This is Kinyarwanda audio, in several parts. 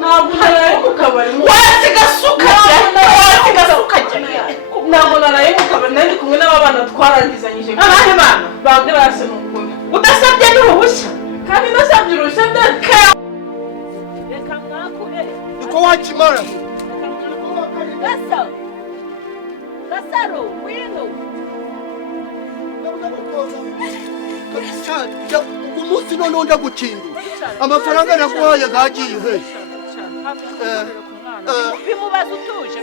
ntabwo naraye mu kabari wasigasuka ntabwo naraye mu kabari nari kumwe n'abana twarangizanyije abahe bana bagrase n'ukuri udasabye n'uruhushya kandi nasabye uruhushya ndeka reka mwakure niko wakimara Gasaro wino umunsi noneho ndagukinga amafaranga naguhaye gagiye he bimubaza utuje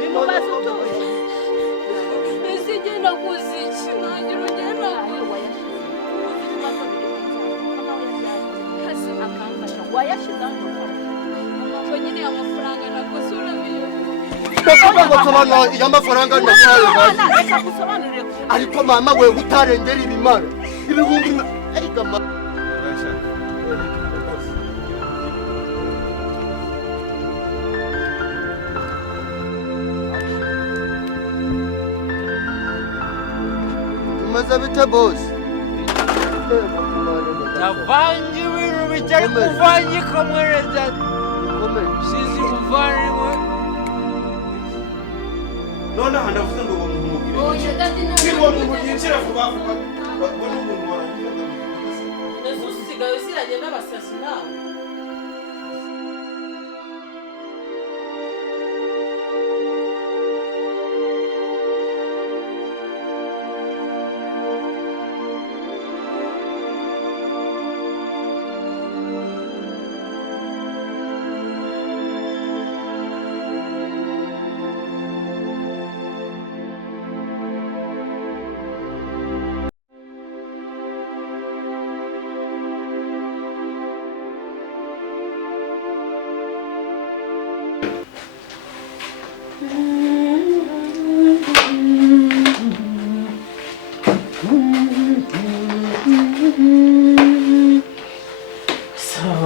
bimubaza utuje Izigenda kuziki nagira ugenda wayashize ngo nyine amafaranga nagusura biyo ndavuga ngo sobanura iyo amafaranga naguhaye gagiye reka gusobanurire ariko mama we utarengera ibimara ibihumbi ariko mama maze bite boss Tavangi ibintu bitari kuvangika mwereza sizi kuvangika noneho ndavuze ngo uwo muntu mubwire oya dati uwo muntu yinjira vuba vuba babona umuntu warangiza ese usigaye usiranye n'abasazi nawe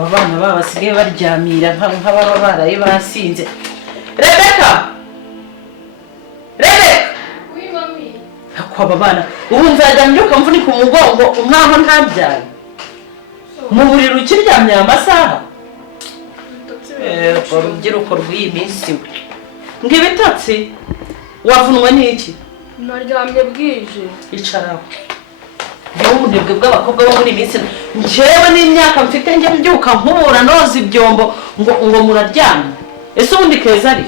abana babasigaye baryamira nk'ababa baraye basinze Rebeka Oui mami kwaba bana ubu nzajya mbyuka mvunika umugongo nkaho ntabyaye mu buriri ukiryamye amasaha urubyiruko rw'iyi minsi we ngibitotsi wavunwa n'iki naryamye bwije icaraho yewe umunebwe bw'abakobwa bo muri iyi minsi njyewe n'imyaka mfite njye mbyuka nkubura noza ibyombo ngo muraryamye ese ubundi keza ari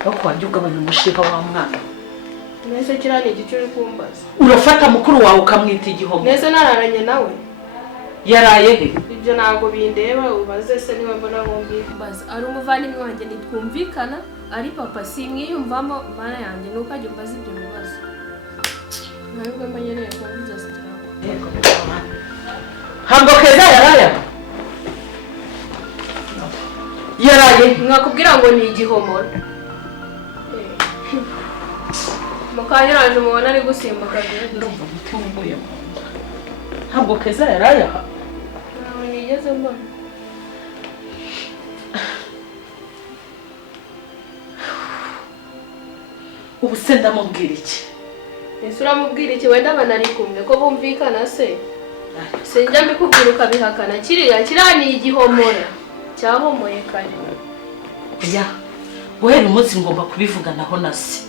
ariko wajya ugabanya umushiha wa mwana nese kirani igice uri kumbaza urafata mukuru wawe ukamwita igihombo nese nararanye nawe yaraye he ibyo ntabwo bindeba ubaze se niba mbona bombi mbaza ari umuvandimwe wanjye nitwumvikana ari papa simwiyumvamo mana yanjye nuko ajya umbaza ibyo bibazo ntabwo mbanyeneye kumviza sikiraho ntabwo keza yaraye mwakubwira ngo ni igihomoro mukanyiraje mubona ari gusimbuka ndumva umutima uvuye mu nda ntabwo keza yaraye aha ntabwo nigeze mbona ubu se ndamubwira iki ese uramubwira iki wenda banari kumwe ko bumvikana se sinjya mbikubwira ukabihakana kiriya ni igihomora cyahomoye kare oya guhera umunsi ngomba kubivuganaho na se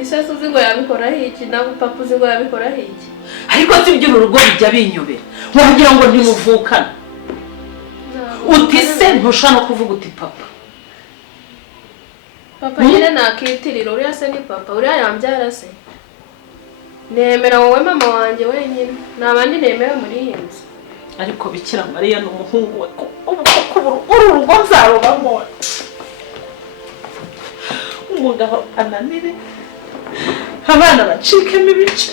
ese uzi ngo yabikoraho iki nawe papa uzi ngo yabikoraho iki ariko si ibyo urugo bijya binyobera wagira ngo ntimuvukana uti se ntushobora no kuvuga uti papa papa nyine nakitirira uriya se ni papa uriya yambyara se nemera wowe mama wanjye wenyine nta bandi nemera muri iyi nzu ariko Bikira Mariya ni umuhungu we uru rugo nzarubamo umugabo ananire abana bacikemo ibice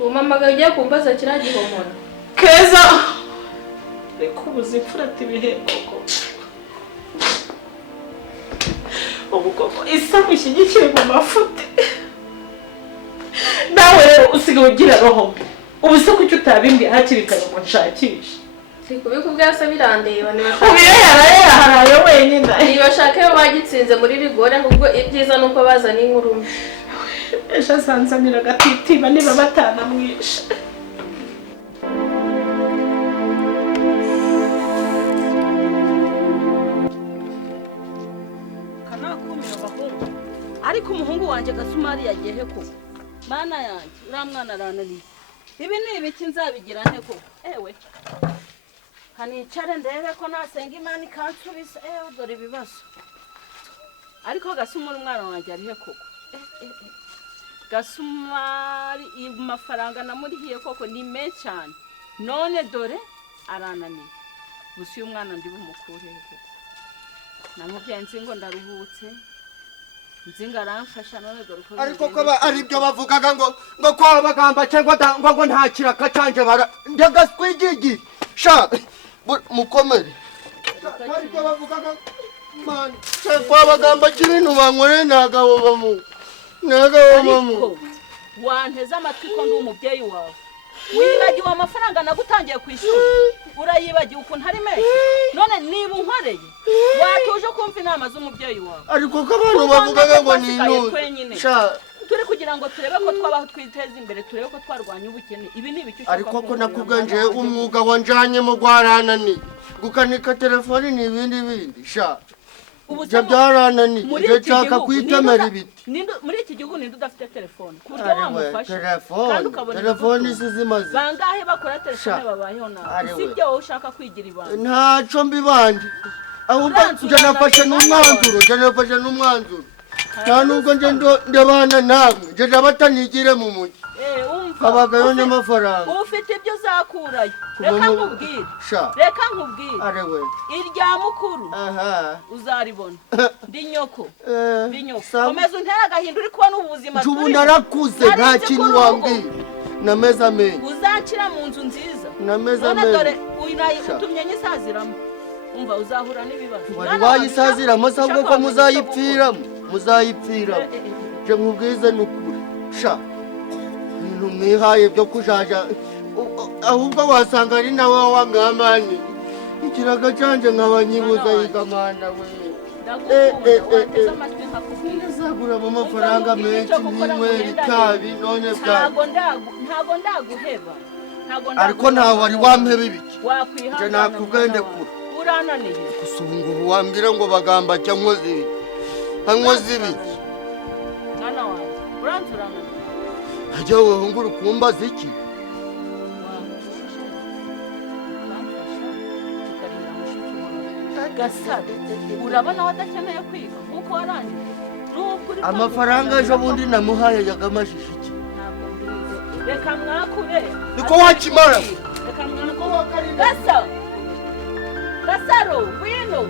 ubu mama ugiye kumbaza kiriya gihomora keza reka ubuze imfura ati ibiheko ubu koko isa mushyigikire mu mafuti nawe rero usigaye ugira roho mbi ubu se kuki utabimbwiye hakiri kare ngo nshakishe kubikubwira se birandeba ubu iyo yaraye yaharaye wenyine ntibashake iyo bagitsinze muri rigore ahubwo ibyiza ni uko bazana inkuru mbi ejo azanzanira agatitima niba batanamwishe umuhungu wanjye Gasumari yagiye he koko mana yanjye uriya mwana arananiye ibi ni ibiki nzabigira nte koko ewe hanicare ndebe ko nasenga Imana ikansubiza dore ibibazo ariko Gasumari umwana wanjye ari he koko Gasumari amafaranga namurihiye koko ni menshi cyane none dore arananiye gusa uyu mwana ndi bumukure koko namubyaye nzingo ndaruhutse nzinga aramfasha none dore uko ariko ko ari byo bavugaga ngo kwa bagamba cyangwa ngo nta kiraka canje bara ndagaswigigi sha mukomere ari byo bavugaga man kwa bagamba kibintu bankoreye nagabo bamu wanteze amatwi ko ndi umubyeyi wawe wibagiwe amafaranga nagutangiye kwishura urayibagiwe ukuntu ari menshi none niba unkoreye watuje kumva inama z'umubyeyi wawe ariko ko abantu bavugaga ngo ni sha turi kugira ngo turebe ko twabaho twiteza imbere turebe ko twarwanya ubukene ibi ni ibiki ariko ko nakubwanje umwuga wanjanye mu gwaranani gukanika telefoni ni ibindi sha Ubyo byaranani ndashaka kwitemera ibiti muri iki gihugu ninde udafite telefone ku buryo wamufasha kandi ukabona telefone isizimaze bangahe bakora telefone babayeho nawe sibyo wowe ushaka kwigira ibanga ntaco mbibanje ahubwo nje nafashe n'umwanzuro nta nubwo nje ndabana namwe nje ndabatanigire mu mujyi kabagayo n'amafaranga ufite ibyo uzakurayo reka nkubwire irya mukuru uzaribona ndi nyoko komeza untera agahinda uri kubona ubuzima turi ubu narakuze nta kintu wambwira nameze amenyo uzakira mu nzu nziza nameze amenyo none dore utumye nyisaziramo umva uzahura n'ibibazo wari wayisaziramo se ahubwo ko muzayipfiramo je nkubwize n'ukuri sha ibintu mwihaye byo kujaja ahubwo wasanga ari nawe wangamani ikiraga canje nkabanyibuza yigamana we ndagura mu mafaranga menshi n'inywera itabi none ntago ndaguheba ariko ntawe wari wampeba ibiki nje nakubwende kure urananiye gusungu wambwira ngo bagamba cya nkozi ibiki mwana wanjye uranturana ajya wowe nguru kumbaza iki Gasaro urabona wadakeneye kwiga kuko warangije amafaranga ejo bundi namuhaye yagamashije iki reka mwakure niko wakimara reka mwakure Gasaro wino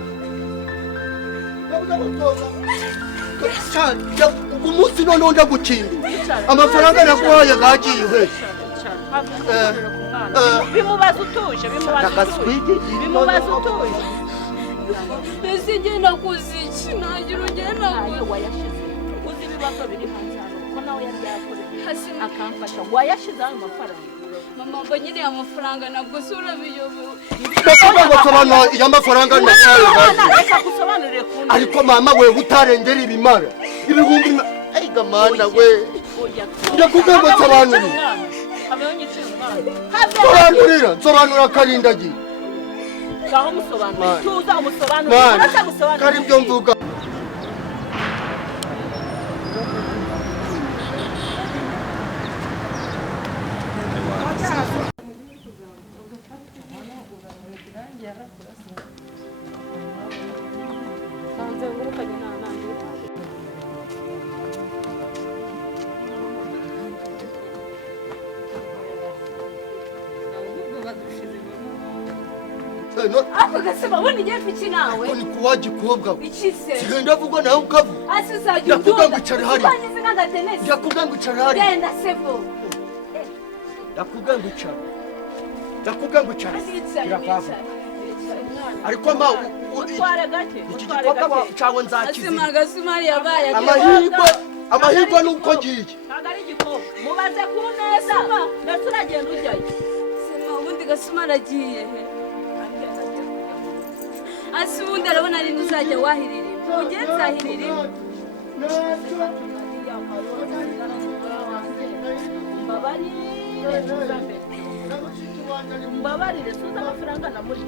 umunsi none ndagukinda amafaranga naguhaye gagiye he bimubaza utuje bimubaza utuje ese ngenda kuziki nagira ugenda wayashize uzi ibibazo biri hanze hano ko nawe yari yakoreye akamfasha wayashize ayo mafaranga mama ngo nyine amafaranga nabwo sura biyobewe ndakubasobanura iyo amafaranga naguhaye reka gusobanurire kundi ariko mama we utarengera ibimara ibihumbi aiga mana we ndakubasobanurira nsobanura karindagiye ngaho musobanura tuza umusobanura urasa gusobanura kari byo mvuga ako gasema woni ngiye fiki nawe ni kuwaji kubwa ikise sigenda vuga nawe ukavu asizajya ndakuga ngucara hari banyize nka tennis ndakuga ngucara hari genda sevo ndakuga ngucara irakavu ariko ma utware gake iki gikorwa cyawe nzakizi asema Gasumari yabaye amahirwe nuko ngiye kagari gikoko mubaze ku neza ndaturagenda ujyayo sema ubundi Gasumari agiye he asi ubundi arabona ari nuzajya wahirira ugenza ahirira mbabarire suza amafaranga namuri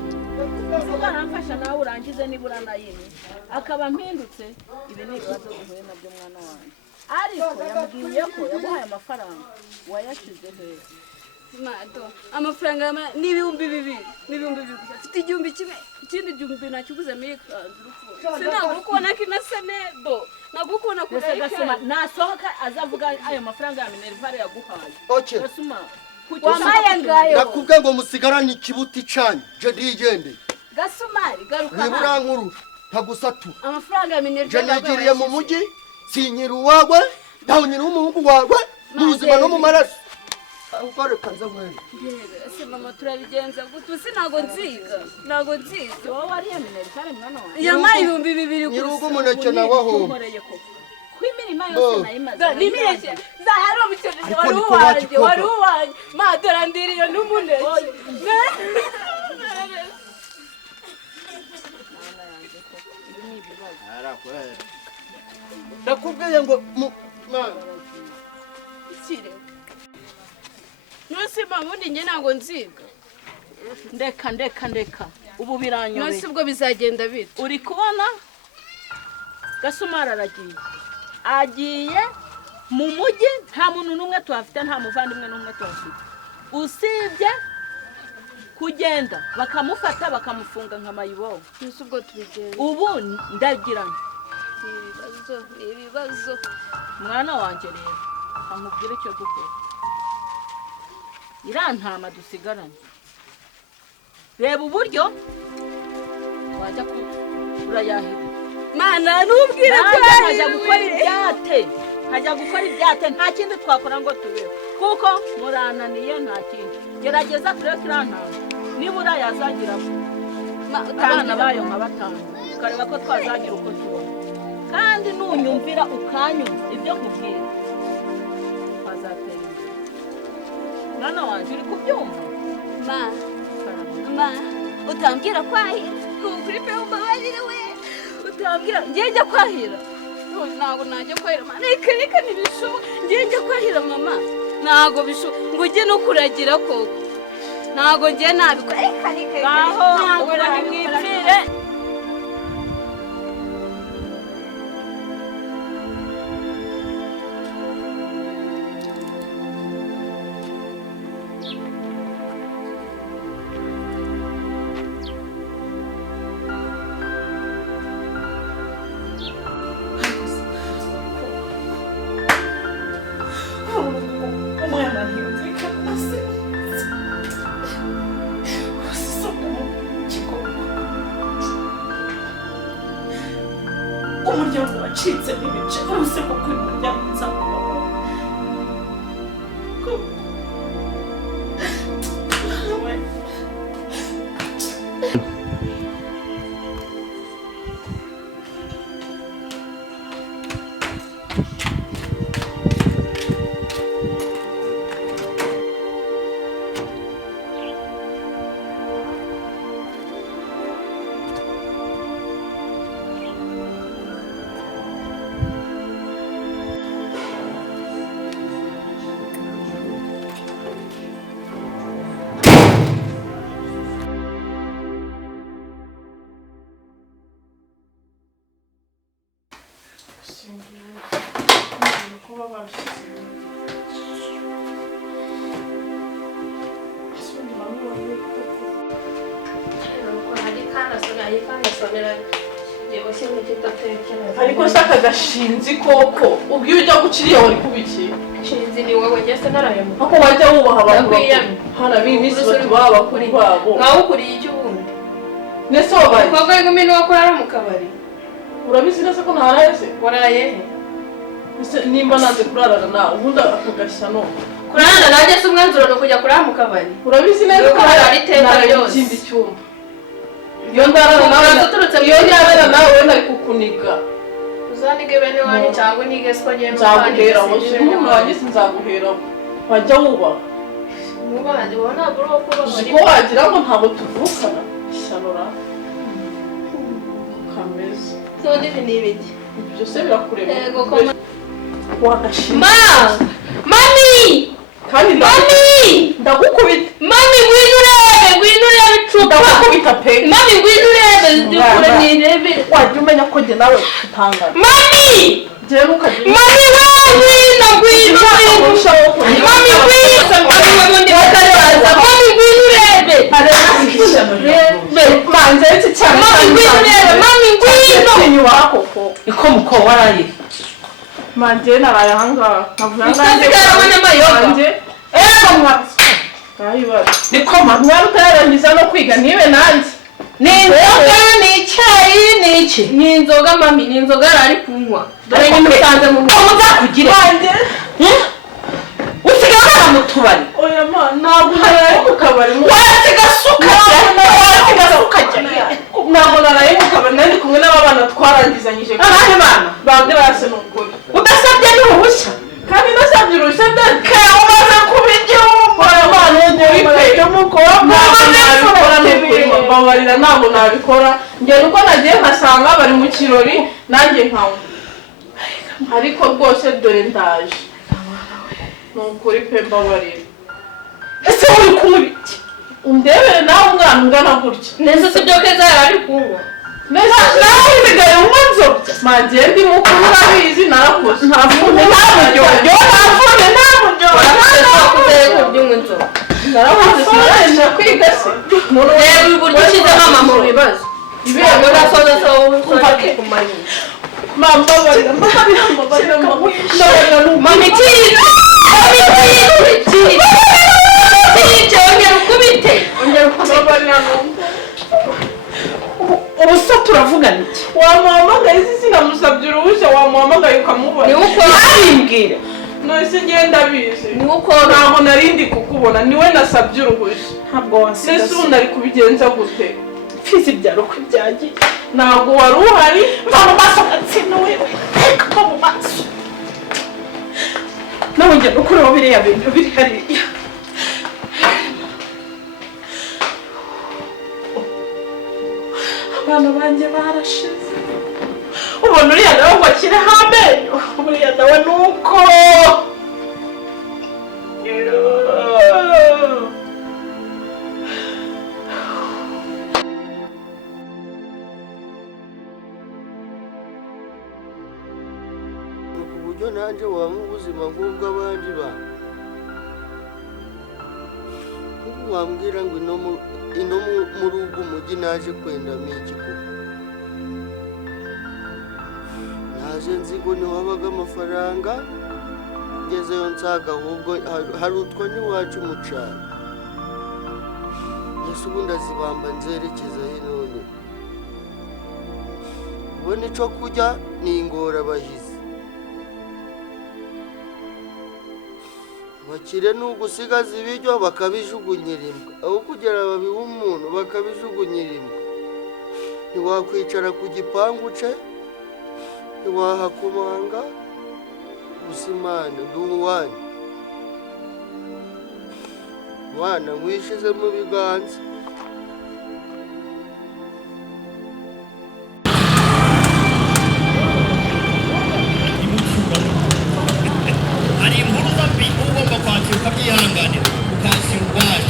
suza namfasha nawe urangize nibura na yini akaba mpindutse ibi ni ibibazo duhuye nabyo mwana wanjye ariko yambwiye ko yaguhaye amafaranga wayashize heza. Mado, amafaranga n'ibihumbi bibiri gusa. Mfite igihumbi kimwe, ikindi gihumbi nakiguze muri kanzu rufu. Sinago kubona kinasa nedo. Nagukona kure Gasuma nasohoka azavuga ayo mafaranga ya Minerval yaguhaye. Okay. Gasuma wamaye ngayo. Nakubwiye ngo musigarane ikibuti cyanyu je digende. Gasumari garuka. Nibura nkuru ntagusatu. Amafaranga ya Minerval. Je nagiriye mu mugi sinyira uwawe ndawunyira umuhungu wawe mu buzima no mu maraso. Ukore kanza mwene. Ese mama turabigenza gutu sinago nziga. Nago nziga. wowe ari ya Minerval mwana wawe. Yamaye ibihumbi bibiri gusa. Nyirugo umuneke nawe aho. Kwimirima yose nayimaze. Nimireke. Zahari umucyo wari uwanje. Madora ndiriyo n'umuneke. Nakubwiye ngo Sire. Nose mama undi nge nago nziga. Ndeka ubu biranyobeye. Nose ubwo bizagenda bite? Uri kubona Gasumara agiye mu mugi nta muntu numwe tuhafite nta muvandimwe numwe tuhafite usibye kugenda bakamufata bakamufunga nka mayibobo. Nose ubwo tubigenda. Ubu ndagiranye ibibazo mwana wanjye rero amubwire icyo dukora irantama dusigaranye reba uburyo wajya kurayahira mana nubwire ko hajya gukora ibyate nta kindi twakora ngo tubeho kuko murananiye nta kindi gerageza kureka irantama nibura yazagiramo abana bayo nka 5 ukareba ko twazagira uko tubona kandi nunyumvira ukanyumva ibyo nkubwira twazatera imbere. Mwana wanjye uri kubyumva ma utambwira kwahira kuri pe umbabarire we utambwira ngiye njya kwahira ntabwo najya kwahira mama reka ntibishoboka ngiye njya kwahira mama ntabwo bishoboka ngo ujye no kuragira koko ntabwo ngiye nabikora reka aho ubona nimwipfire umuryango wacitse n'ibice uruse kuko uyu muryango nzakubaho ariko shaka gashinzi koko ubwiye ujya guciriye wari kubiki shinzi ni wowe ngese narayemo ako wajya wubaha abantu hana b'iminsi batubaba kuri babo ngaho ukuriye icyo ubundi nese wabaye kobwa ingumi ni wakorara mu kabari urabizi neza ko ntaraye se waraye nimba nanze kurarana nawe ubundi akagashya no kurarana nanjye se umwanzuro no kujya kurara mu kabari urabizi neza ko hari iteka ryose ikindi cyumba iyo ndarana nawe wenda ari kukuniga uzanige bene wanyu cyangwa nige siko ngiye nzaguhera aho umuntu wanjye sinzaguheraho wajya wubaha mubandi wowe ntabwo uri uwo kuba ko wagira ngo ntabwo tuvukana ishanura kameze none ibi ni ibiki byose birakureba yego ko wagashima mami kandi ndagukubita mami ngwino urebe icupa ndagukubita pe mami ngwino urebe by'ukuri nirebe wajya umenya ko njye nawe tutangana mami njyewe ntukagira mami ngwino mami ngwino mami bakaraza mami ngwino urebe manze iki cyane mami ngwino urebe mami ngwino inyuma koko iko muko waraye manje naraye ahangaha nkavuga usigara abanyamayoga niko mwari utarangiza no kwiga nibe nanjye ni inzoga ni icyayi ni iki ni inzoga mami ni inzoga ari kunywa dore nyine usanze mu muko muzakugire usigaye urara mu tubari oya ma ntabwo naraye mu kabari wasigasuka ntabwo naraye mu kabari nari kumwe n'abana twarangizanyije abahe bana bande base n'ukuri udasabye n'uruhushya kandi nasabye uruhushya ndetse umaze kuba igihumbi abana ugera umukobwa nabikora n'ukuri babarira ntabwo nabikora njye nuko nagiye nkasanga bari mu kirori nanjye nkawe ariko rwose dore ndaje nukuri pe mbabarira ese uri kumubiki undebere nawe umwana ungana gutya neza sibyo keza ari kunywa neza nawe usigaye unywa nzobya mangiye ndi mukuru urabizi narakoze nta mfunde nta muryoyo narakoze kwiga se reba uburyo ushyize mama mu bibazo ibintu urasoza mbabarira mami kiri ongera ukubite ubu se turavugana iki wamuhamagaye isi sinamusabye uruhushya wamuhamagaye ukamubona ni uko ntabimbwire nose ngenda bizi ni uko ntabwo narindi kukubona niwe nasabye uruhushya ntabwo wasiga ese ubu nari kubigenza gute mfizi byaro ko byagiye ntabwo wari uhari mva mu maso gatsina we reka mva mu maso nawe njya ukuraho biriya bintu biri hariya abana banjye barashize ubona uriya nawe ngo akireho amenyo uriya nawe ni uko ku buryo nanjye waba ubuzima nk'ubw'abandi bantu nk'ubu wambwira ngo ino muri ugu mujyi naje kwendamo iki koko naje nzi ngo ntiwabaga amafaranga ngezeyo nsaga ahubwo hari utwo n'iwacu mu cyaro mbese ubu ndazibamba nzerekeza none ubona icyo kurya ni ingorabahizi bakire ni ugusigaza ibiryo bakabijugunyira imbwa aho kugira babihe umuntu bakabijugunyira imbwa ntiwakwicara ku gipangu cye ntiwahakomanga gusa imana ndi uwanyu mwana nkwishize mu biganza hari inkuru mbi ugomba kwakira ukabyihanganira ukakira ubwayo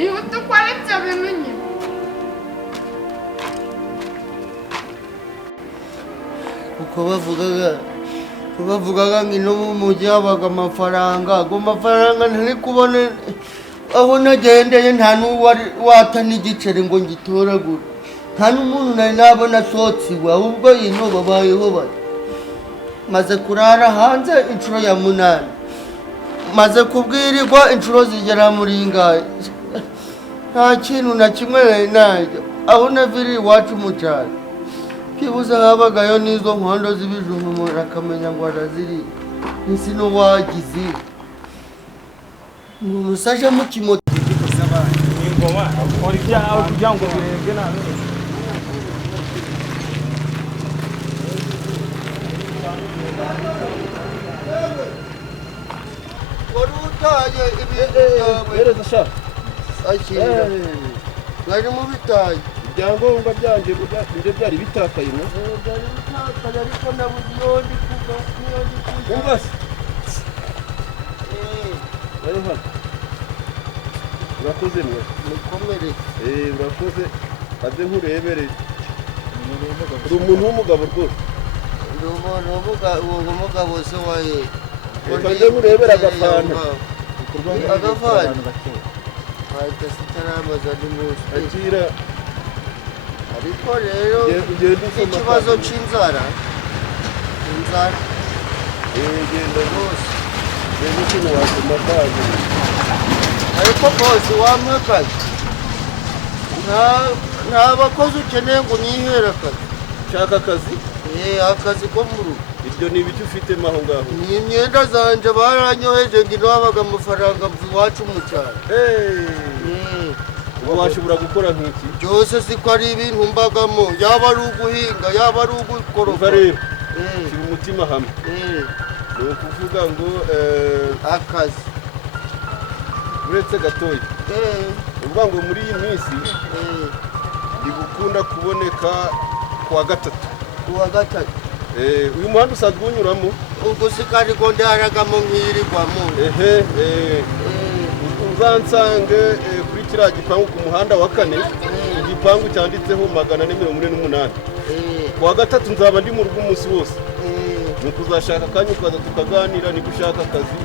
iyo dukora ibyo bintu nyine uko bavugaga ngo ino mu mujyi habaga amafaranga ago mafaranga ntari kubona aho nagendeye nta n'uwari wata n'igiceri ngo ngitoragure nta n'umuntu nari nabona asotsiwe ahubwo ino babayeho bari maze kurara hanze inshuro ya 8 maze kubwirirwa inshuro zigera muri ingahe nta kintu na kimwe nari narya aho naviri iwacu mu cyaro kibuze habagayo n'izo nkondo z'ibijumba umuntu akamenya ngo araziri isi no wagize umuntu usaje mu kimoto ingoma ukora ibyawe kugira ngo birebwe na none wari utaye mubitaye ibintu byawe. Hereza sha. Akira. Mwari mubitaye. Ibyangombwa byanje byo byari bitakaye no. Byari bitakaye ariko nabuyondi kuva niyondi kuva. Umva se. Bari hano. Urakoze mwe. Mukomere. Urakoze. Aze nkurebere. Uri umuntu w'umugabo rwose. Uwo mugabo se waye. Reka nze nkurebere agafana. Agafana. Ahita sitaramaza n'umunsi. Akira. Ariko rero ikibazo c'inzara. Inzara. Genda rwose. Genda ikintu wasoma kazi. Ariko bose wamwakazi. Nta bakozi ukeneye ngo nihere akazi. Shaka akazi? Akazi ko mu rugo. Ibyo ni ibiki ufitemo aho ngaho? Ni imyenda zanje baranyoheje ngo inabaga amafaranga iwacu mu cyaro. Uba washobora gukora nk'iki? Byose siko ari ibintu mbagamo, yaba ari uguhinga, yaba ari ugukoropa. Umva rero, shyira umutima hamwe. Ni ukuvuga ngo akazi. Uretse gatoya. Uvuga ngo muri iyi minsi ndi gukunda kuboneka kuwa gatatu. Kuwa gatatu? Uyu muhanda usanzwe unyuramo? Ubwo sikari ko ndaragamo nkirirwamo. Uzansange kuri kiriya gipangu ku muhanda wa 4, igipangu cyanditseho 448. Kuwa gatatu nzaba ndi mu rugo umunsi wose. Nuko uzashaka akanya ukaza tukaganira niba ushaka akazi.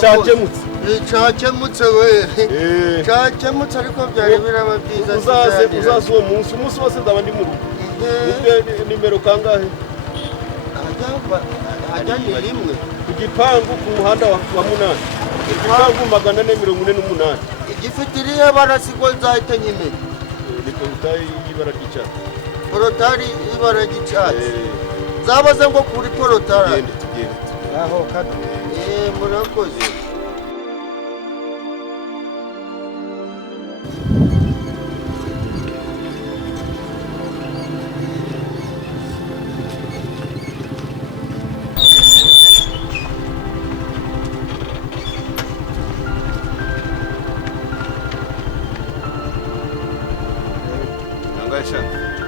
Cyakemutse. Cyakemutse we. Cyakemutse ariko byari biraba byiza. Uzaze uwo munsi wose nzaba ndi mu rugo. Nimero kangahe? Hajya ni rimwe. Ku gipangu ku muhanda wa 8. Igipangu 448. Igifite iriya bara siko nzahita nyimenya. Ni porotari y'ibara ry'icyatsi. Porotari y'ibara ry'icyatsi. Zabaze ngo kuri porotari. Tugende. Aho kato. Murakoze.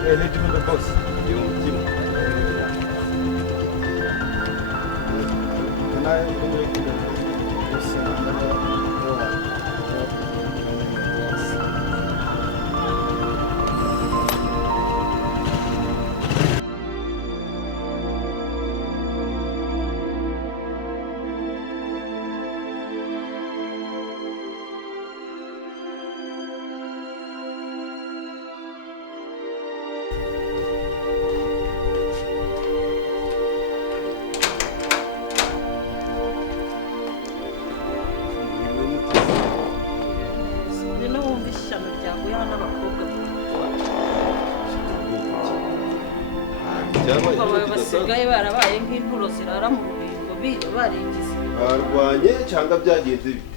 Ni jumbe boss. Ndio mtimu. Kana kumwe basigaye barabaye nk'inturo zirara mu rubingo barigize. Barwanye cyangwa byagenze bite?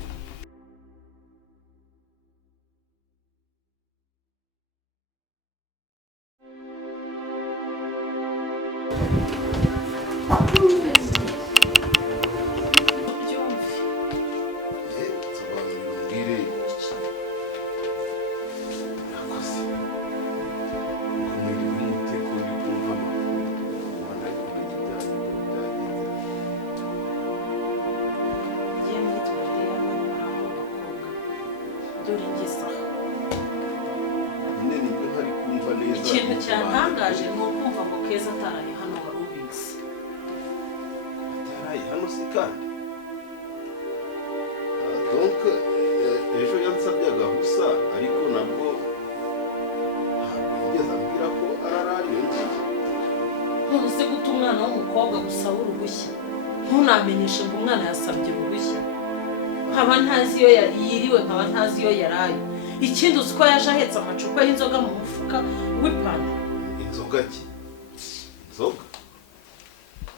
Ikintu cyantangaje ni ukumva ngo Keza ataraye hano wari ubizi. Ataraye hano si kandi? Donc ejo yansabye agahusa ariko nabwo ntabwo yigeze ambwira ko ararariye ngiye. Ntuzi guta umwana w'umukobwa gusaba uruhushya. Ntunamenyeshe ngo umwana yasabye uruhushya. Nkaba ntazi iyo yiriwe, nkaba ntazi iyo yaraye. Ikindi uzi ko yaje ahetse amacupa y'inzoga mu mufuka w'ipantaro. Inzoga ki? Inzoga?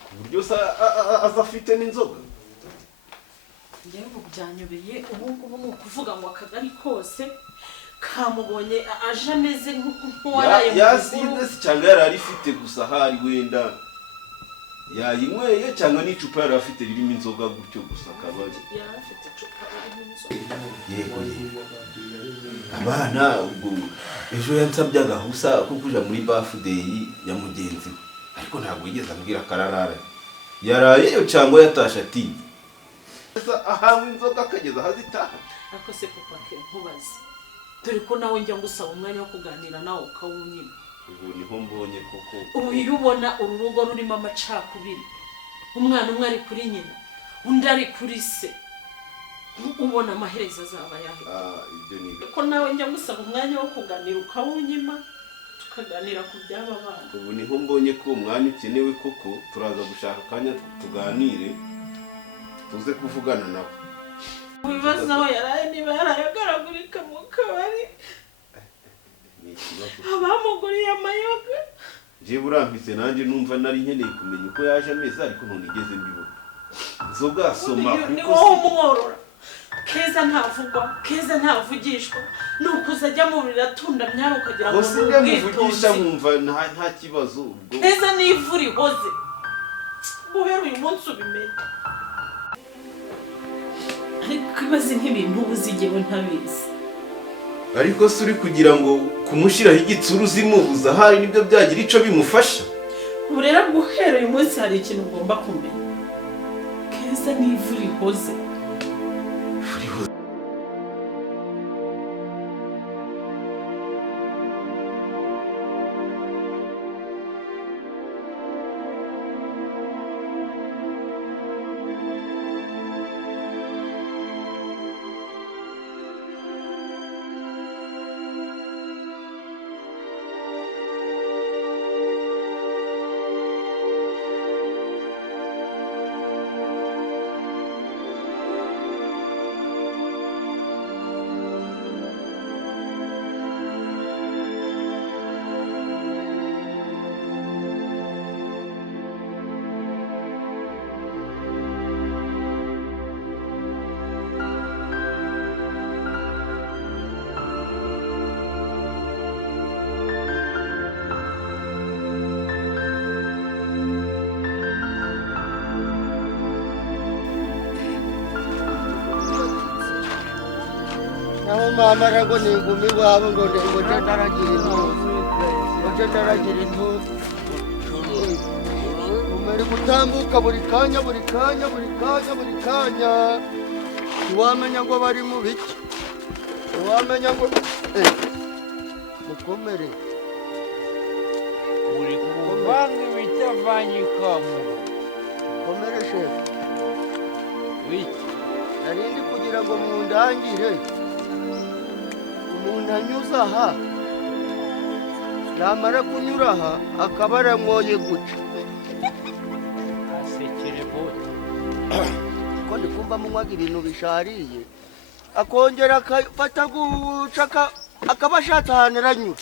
Ku buryo aza afite n'inzoga? Njyewe ubu byanyobeye, ubu ngubu ni ukuvuga ngo akagari kose kamubonye aje ameze nk'uwaraye mu yasinze si cyangwa yari arifite gusa hari wenda yayinyweye cyangwa n'icupa yari afite ririmo inzoga gutyo gusa akaba yari afite icupa ririmo inzoga. yego abana ubwo ejo yansabye agahusa ko kuja muri birthday ya mugenzi we ariko ntabwo yigeze ambwira kararara yarayeyo cyangwa yatasha ati ahawe inzoga akageza hazitaha. Ako se papa ke nkubaze turi ko nawe njya ngusaba umwanya wo kuganira nawe ukawunyima. ubu niho mbonye koko ubu iyo ubona uru rugo rurimo amacakubiri umwana umwe ari kuri nyina undi ari kuri se ubona amaherezo azaba yahe. ibyo ni ko nawe njya ngusaba umwanya wo kuganira ukawunyima tukaganira ku by'aba bana. ubu niho mbonye ko umwanya ukenewe koko turaza gushaka akanya tuganire tuze kuvugana nawe. Ibibazo aho yaraye niba yarayagaragurika mu kabari abamuguriye amayoga. Jewe urampise nanjye numva nari nkeneye kumenya uko yaje ameze ariko ntigeze mbibona. Inzoga soma ni wowe umworora. Keza ntavugwa, Keza ntavugishwa. Nuko uzajya mu biratunda myaro ukagira ngo muvugisha mwumva nta kibazo ubwo. Keza n'ivuri hoze. Guhera uyu munsi ubimenye. Ariko ibaze nk'ibintu uzigewe ntabizi. Ariko se uri kugira ngo kumushiraho igitsuru zimubuza hari nibyo byagira ico bimufasha. Ubu rero guhera uyu munsi hari ikintu ugomba kumenya. Keza n'ivuri hoze. naho mama rago ni ngumi wabo ngo ndaragira intuzi umeri gutambuka buri kanya ntiwamenya ngo bari mu biki ntiwamenya ngo mukomere uri kuvanga ibitavanyikamo mukomere shefu wiki narindi kugira ngo mundangire umuntu anyuze aha namara kunyura aha akaba aramwoye guca asekere bote ko ndi kumva munywaga ibintu bishariye akongera akafata guca akaba ashatse ahantu aranyura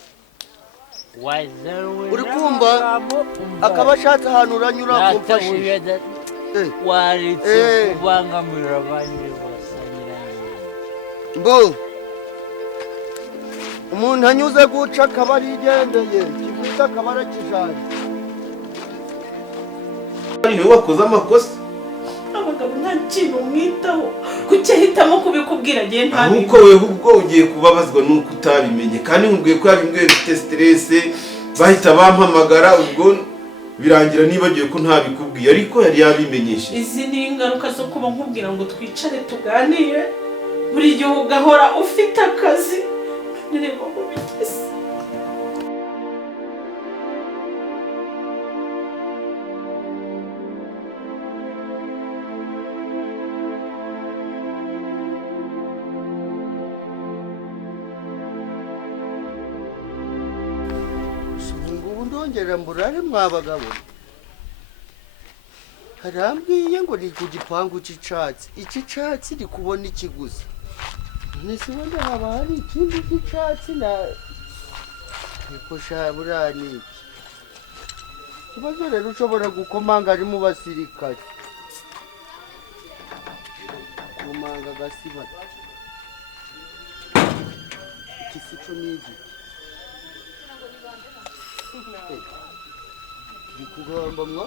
uri kumva akaba ashatse ahantu uranyura kumfashisha waritse kubangamira abandi mbo umuntu anyuze guca akaba arigendeye kivuze akaba arakijanye niwe wakoze amakosa. Abagabo nta kintu mwitaho kuki ahitamo kubikubwira agiye ntabimenye. Nuko wewe ubwo ugiye kubabazwa nuko utabimenye kandi nkubwiye ko yabimbwiye bifite stress bahita bampamagara ubwo birangira nibagiwe ko ntabikubwiye ariko yari yabimenyeshe. Izi ni ingaruka zo kuba nkubwira ngo twicare tuganire buri gihe ugahora ufite akazi nireba ngo bigeze. ndongera mburare mwabagabo harambwiye ngo ni ku gipangu cy'icatsi iki catsi ndi kubona ikiguzi nisibona haba hari ikindi cy'icatsi na niko shabura niki kibazo rero ushobora gukomanga ari mu basirikare kumanga gasiba iki sico niki ndi kugamba mwa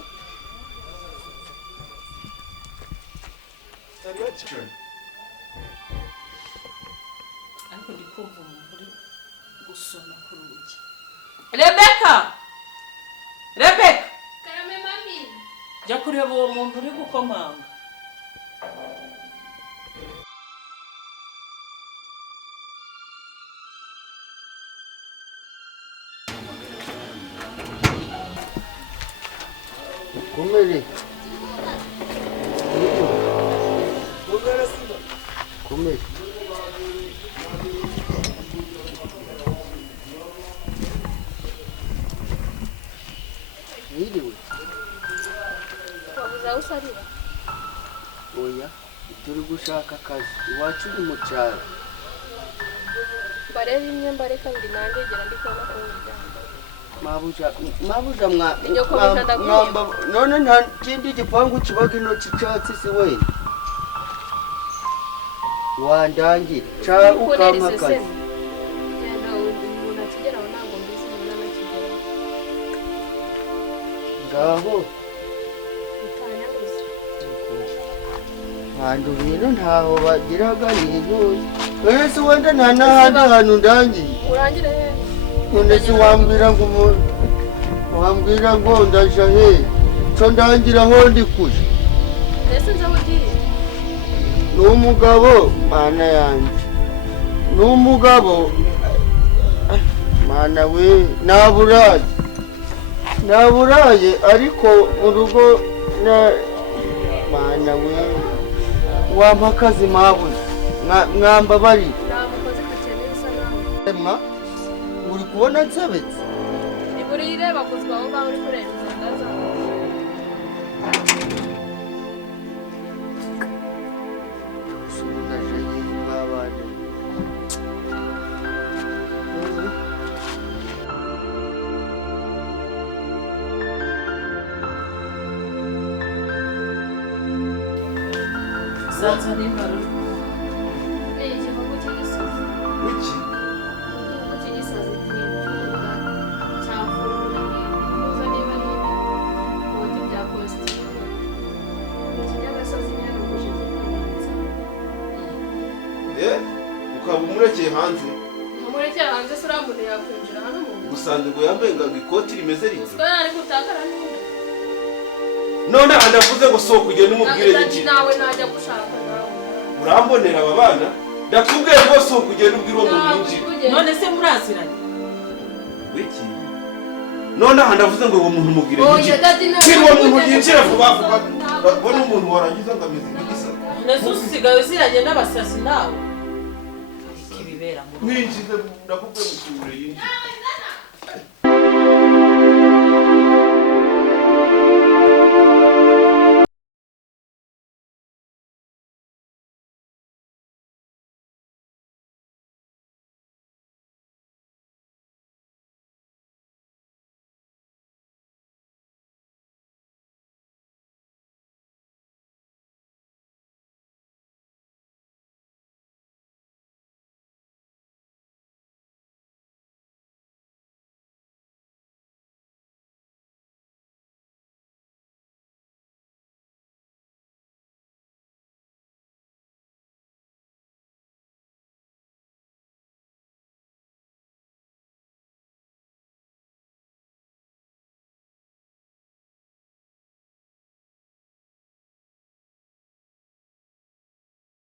ariko ndi kumva umuntu uri gusoma ku rugi. Rebeka, Karame mami. jya kureba uwo muntu uri gukomanga. Kumere. Kumere. Niriwe. Wabuze aho usarira? Oya, turi gushaka akazi. Iwacu ni mu cyaro. Barebe imyambaro kabiri nanjye gera ndi kubona ko umuryango. Mabuja Nijye komeza ndaguhemba. none nta kindi gipangu kibaga ino cy'icyatsi si we. Wandangira. Ca ukampa akazi. Genda umuntu akigeraho ntabwo mbizi umuntu anakigeraho. Ngaho. Utanyaguze. Handu bintu ntaho bagiraga n'intuzi. Wese wenda nta n'ahandi hantu ndangiye. Urangire he? None se wambwira ngo ndaja he? Co ndangira aho ndi kuja. Mbese nza ugiye? N'umugabo mana yanje. N'umugabo mana we naburaye ariko mu rugo na mana we wampa akazi mabuze mwamba bari Namukoze kukeneye usa nawe. mwa uri kubona nsabetse Iburi ireba kuzwa aho ngaho uri kureba inzanda zawe. ndaje babane Sanza n'imbaro. Ni igihugu cy'igisozi. Wiki? Igihugu cy'igisozi kivuga cyavura impuza niba ari ibikoti bya kositimu. Mu kinyagasozi nyaruguje cy'ikamanza. Ukaba umurekeye hanze Umurekera hanze se uriya muntu yakwinjira hano mu nzu. gusanze ngo yambaye ngo ikoti rimeze rito. Ubwo yari gutakara n'inda. None aha ndavuze ngo sohoka ugende umubwire Ntabwo n'iki. nawe najya gushaka nawe. Urambonera aba bana ndakubwiye rwose sohoka ugende ubwire uwo muntu yinjire. None se muraziranye? Wiki? None aha ndavuze ngo uwo muntu umubwire Oya, yinjire. dadi, ntabwo Kiri uwo muntu ujya yinjire vuba kuvuga. vuba. Babona umuntu warangiza ngo ameze nk'igisa. Nese usigaye uziranye n'abasazi nawe? Ariko ibibera mu rugo. Mwinjize ndakubwiye ngo yinjire.